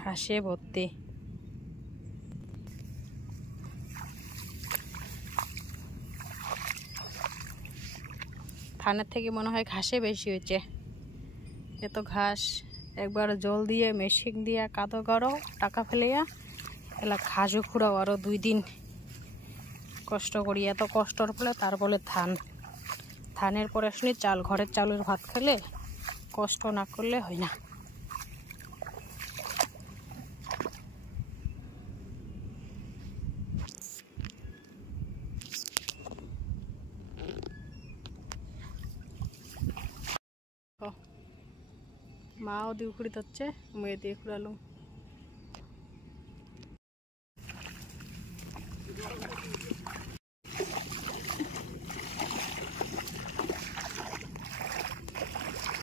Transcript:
ঘাসে ভর্তি। ধানের থেকে মনে হয় ঘাসে বেশি হয়েছে। এত ঘাস একবার জল দিয়ে মেশিন দিয়ে কাদো করো টাকা ফেলিয়া এলা ঘাসও খুঁড়াও আরো 2 দিন কষ্ট করি। এত কষ্টর ফলে তারপরে ধানের পরে শুনি চাল, ঘরের চালের ভাত খেলে কষ্ট না করলে হয় না। মাও দিয়ে খুঁড়ি হচ্ছে, মেয়ে দিয়ে খুঁড়ালুম।